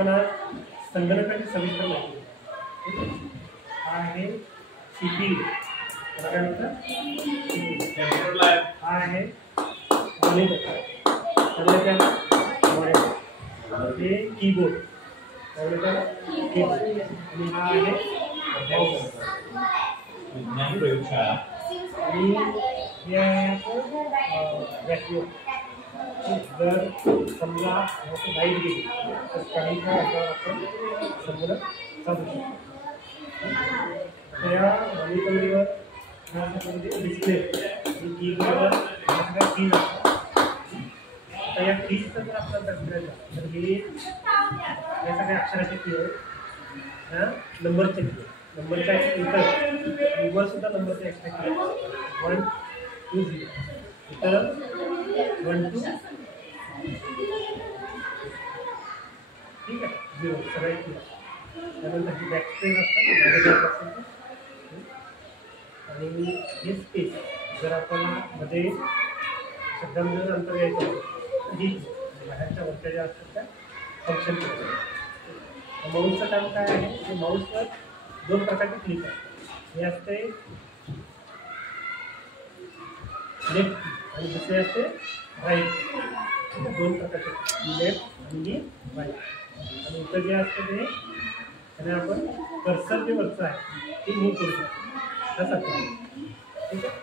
आपण आज संगणकाची सविस्तर माहिती हा आहे CPU, काय म्हणतात हा आहे मॉनिटर, हे कीबोर्ड, कीबोर्ड आणि हा आहे माऊस विज्ञान प्रयोगशाळा आणि हे आहे वॅक्यूम. जर समजा लाईट गेली तर काही काळ आपण संगणक चालू शकतो. त्या मॉनिटरवर डिस्प्ले आणि कीबोर्डवर सगळ्या कीज असतात. आता या कीजचं जर आपल्याला करायचं तर हे या सगळ्या अक्षराचे की आहे, नंबरचे की नंबरच्या इतर वर सुद्धा नंबरचे एक्स्ट्रा की 1 2 0 इतर 1 2 ठीक आहे 0 सगळ्या की. त्यानंतर ही बॅक स्पेस असतात आणि हे स्पेस जर आपल्याला मध्ये शब्दांमध्ये अंतर घ्यायचं ही बाहेरच्या वरच्या ज्या असतात त्या फंक्शन करतात. माऊसचं काम काय आहे की माऊसवर 2 प्रकारचे क्लिक आहे. हे असते लेफ्ट आणि दुसरे असते राईट. 2 प्रकारचे लेफ्ट आणि राईट. आणि इथं जे असतं ते त्याने आपण कर्सर जे वरचं आहे ते मूव्ह करू शकतो. तसं ठीक आहे.